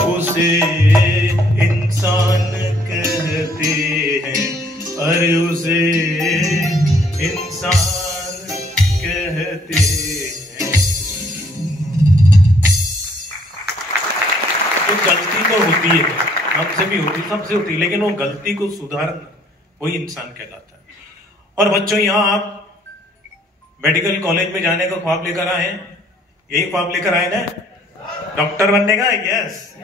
उसे इंसान कहते हैं, अरे उसे इंसान कहते हैं। तो गलती तो होती है, हमसे भी होती, सबसे होती है, लेकिन वो गलती को सुधारना वही इंसान कहलाता है। और बच्चों, यहां आप मेडिकल कॉलेज में जाने का ख्वाब लेकर आए हैं, यही ख्वाब लेकर आए ना, डॉक्टर बनने का। यस,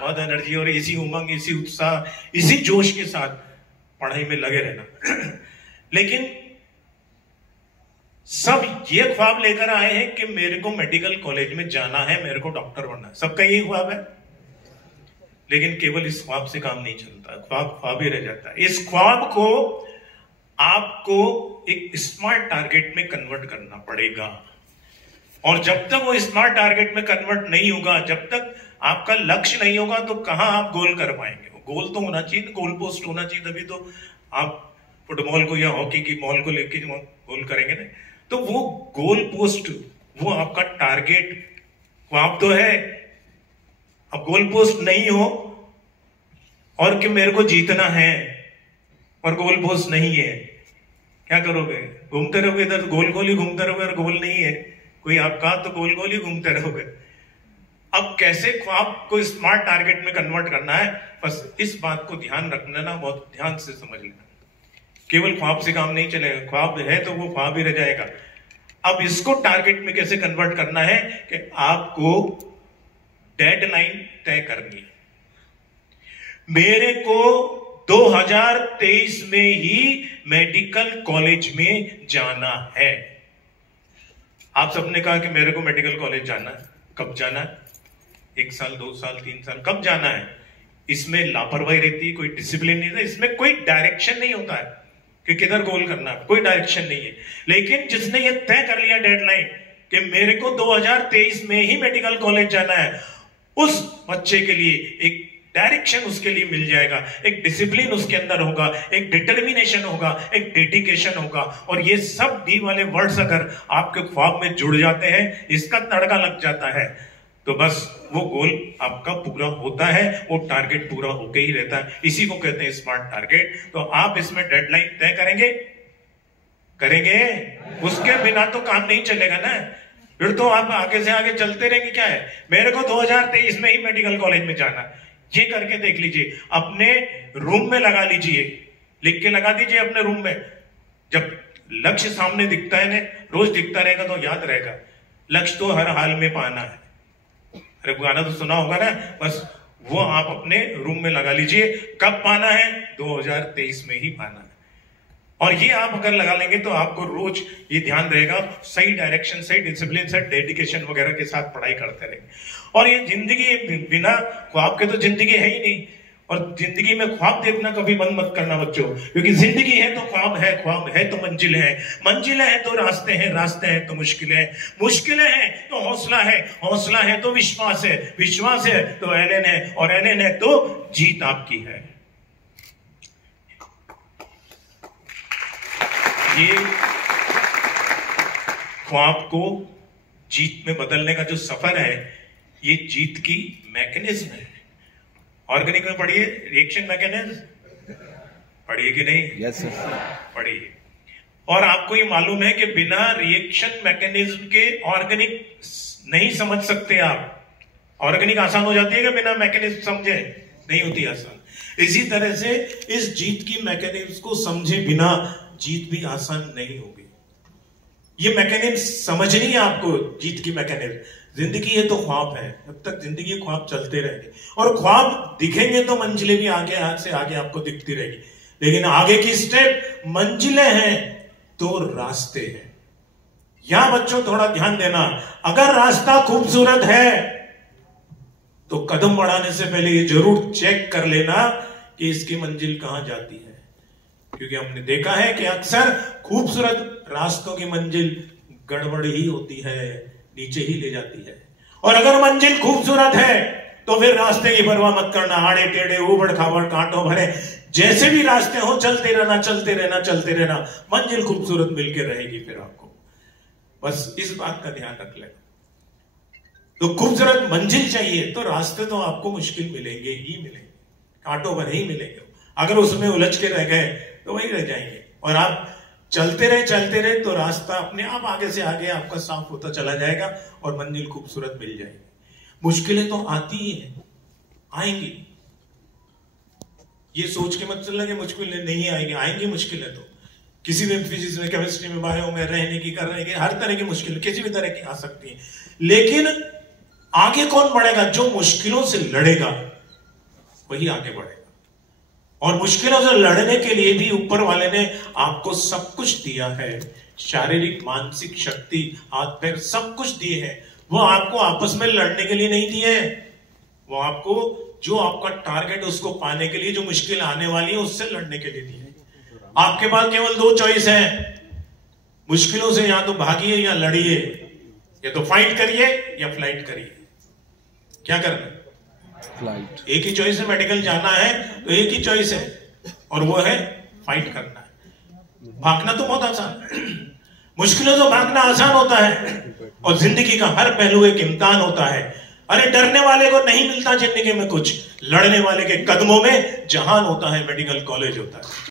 बहुत एनर्जी और इसी उमंग, इसी उत्साह, इसी जोश के साथ पढ़ाई में लगे रहना। लेकिन सब ये ख्वाब लेकर आए हैं कि मेरे को मेडिकल कॉलेज में जाना है, मेरे को डॉक्टर बनना है, सबका यही ख्वाब है। लेकिन केवल इस ख्वाब से काम नहीं चलता, ख्वाब ख्वाब ही रह जाता है। इस ख्वाब को आपको एक स्मार्ट टारगेट में कन्वर्ट करना पड़ेगा। और जब तक वो स्मार्ट टारगेट में कन्वर्ट नहीं होगा, जब तक आपका लक्ष्य नहीं होगा, तो कहां आप गोल कर पाएंगे। गोल तो होना चाहिए, गोल पोस्ट होना चाहिए, तभी तो आप फुटबॉल को या हॉकी की बॉल को लेके गोल करेंगे ना। तो वो गोल पोस्ट, वो आपका टारगेट ख्वाब तो है। अब गोल पोस्ट नहीं हो और कि मेरे को जीतना है और गोल पोस्ट नहीं है, क्या करोगे? घूमते रहोगे इधर, गोल गोल ही घूमते रहोगे, और गोल नहीं है कोई आपका, तो गोल गोल ही घूमते रहोगे। अब कैसे ख्वाब को स्मार्ट टारगेट में कन्वर्ट करना है, बस इस बात को ध्यान रखना ना, बहुत ध्यान से समझ लेना। केवल ख्वाब से काम नहीं चलेगा, ख्वाब है तो वो ख्वाब ही रह जाएगा। अब इसको टारगेट में कैसे कन्वर्ट करना है कि आपको डेडलाइन तय करनी है। मेरे को 2023 में ही मेडिकल कॉलेज में जाना है। आप सबने कहा कि मेरे को मेडिकल कॉलेज जाना है। कब जाना है? 1 साल, 2 साल, 3 साल, कब जाना है? इसमें लापरवाही रहती है, कोई डिसिप्लिन नहीं है, इसमें कोई डायरेक्शन नहीं होता है कि किधर गोल करना है, कोई डायरेक्शन नहीं है। लेकिन जिसने ये तय कर लिया डेडलाइन कि मेरे को 2023 में ही मेडिकल कॉलेज जाना है, उस बच्चे के लिए एक डायरेक्शन उसके लिए मिल जाएगा, एक डिसिप्लिन उसके अंदर होगा, एक डिटर्मिनेशन होगा, एक डेडिकेशन होगा। और ये सब डी वाले वर्ड्स अगर आपके ख्वाब में जुड़ जाते हैं, इसका तड़का लग जाता है, तो बस वो गोल आपका पूरा होता है, वो टारगेट पूरा होके ही रहता है। इसी को कहते हैं स्मार्ट टारगेट। तो आप इसमें डेडलाइन तय करेंगे, उसके बिना तो काम नहीं चलेगा ना। फिर तो आप आगे से आगे चलते रहेंगे। क्या है, मेरे को 2023 में ही मेडिकल कॉलेज में जाना, ये करके देख लीजिए, अपने रूम में लगा लीजिए, लिख के लगा दीजिए अपने रूम में। जब लक्ष्य सामने दिखता है ना, रोज दिखता रहेगा तो याद रहेगा, लक्ष्य तो हर हाल में पाना है। अरे गाना तो सुना होगा ना, बस वो आप अपने रूम में लगा लीजिए। कब पाना है? 2023 में ही पाना है। और ये आप अगर लगा लेंगे तो आपको रोज ये ध्यान रहेगा, सही डायरेक्शन, सही डिसिप्लिन, सही डेडिकेशन वगैरह के साथ पढ़ाई करते रहेंगे। और ये जिंदगी बिना ख्वाब के तो जिंदगी है ही नहीं। और जिंदगी में ख्वाब देखना कभी बंद मत करना बच्चों, क्योंकि जिंदगी है तो ख्वाब है, ख्वाब है तो मंजिलें हैं, मंजिलें हैं तो रास्ते हैं, रास्ते हैं तो मुश्किलें हैं, मुश्किलें हैं तो हौसला है, हौसला है तो विश्वास है, विश्वास है तो एलन है, और एलन है तो जीत आपकी है। ये ख्वाब को जीत में बदलने का जो सफर है, ये जीत की मैकेनिज्म है। ऑर्गेनिक में पढ़िए, रिएक्शन मैकेनिज्म पढ़िए कि नहीं? यस सर, पढ़िए। और आपको ये मालूम है कि बिना रिएक्शन मैकेनिज्म के ऑर्गेनिक नहीं समझ सकते आप। ऑर्गेनिक आसान हो जाती है कि बिना मैकेनिज्म समझे? नहीं होती आसान। इसी तरह से इस जीत की मैकेनिज्म को समझे बिना जीत भी आसान नहीं होगी। ये मैकेनिज्म समझनी है आपको, जीत की मैकेनिज्म। जिंदगी है तो ख्वाब है, जब तक जिंदगी ख्वाब चलते रहेंगे, और ख्वाब दिखेंगे तो मंजिलें भी आगे, हाथ से आगे आपको दिखती रहेगी। लेकिन आगे की स्टेप, मंजिलें हैं तो रास्ते हैं। यहां बच्चों थोड़ा ध्यान देना, अगर रास्ता खूबसूरत है तो कदम बढ़ाने से पहले ये जरूर चेक कर लेना कि इसकी मंजिल कहां जाती है। क्योंकि हमने देखा है कि अक्सर खूबसूरत रास्तों की मंजिल गड़बड़ ही होती है, नीचे ही ले जाती है। और अगर मंजिल खूबसूरत है तो फिर रास्ते की परवाह मत करना, आड़े टेढ़े ऊबड़ खाबड़ कांटों भरे जैसे भी रास्ते हो, चलते रहना, चलते रहना, चलते रहना, मंजिल खूबसूरत मिलकर रहेगी फिर आपको। बस इस बात का ध्यान रख लेना। तो खूबसूरत मंजिल चाहिए तो रास्ते तो आपको मुश्किल मिलेंगे ही मिलेंगे, कांटों भरे ही मिलेंगे। अगर उसमें उलझ के रह गए तो वही रह जाएंगे। और आप चलते रहे तो रास्ता अपने आप आगे से आगे आपका साफ होता चला जाएगा और मंजिल खूबसूरत मिल जाएगी। मुश्किलें तो आती ही हैं, आएंगी। ये सोच के मत चलना कि मुश्किलें नहीं आएंगी, आएंगी मुश्किलें तो। किसी भी फिजिक्स में, केमिस्ट्री में, बायो में, रहने की, करने की, हर तरह की मुश्किल किसी भी तरह की आ सकती है। लेकिन आगे कौन बढ़ेगा? जो मुश्किलों से लड़ेगा वही आगे बढ़ेगा। और मुश्किलों से लड़ने के लिए भी ऊपर वाले ने आपको सब कुछ दिया है, शारीरिक, मानसिक शक्ति, हाथ पैर सब कुछ दिए हैं। वो आपको आपस में लड़ने के लिए नहीं दिए हैं, वो आपको जो आपका टारगेट उसको पाने के लिए, जो मुश्किल आने वाली है उससे लड़ने के लिए दिए हैं। आपके पास केवल दो चॉइस है मुश्किलों से, या तो भागिए या लड़िए, या तो फाइट करिए या फ्लाइट करिए। क्या करना है? फ्लाइट। एक ही चॉइस है, मेडिकल जाना है तो एक ही चॉइस है, और वो है फाइट करना है। भागना तो बहुत आसान है, मुश्किलों से भागना आसान होता है, और जिंदगी का हर पहलू एक इम्तिहान होता है। अरे डरने वाले को नहीं मिलता जिंदगी में कुछ, लड़ने वाले के कदमों में जहान होता है, मेडिकल कॉलेज होता है।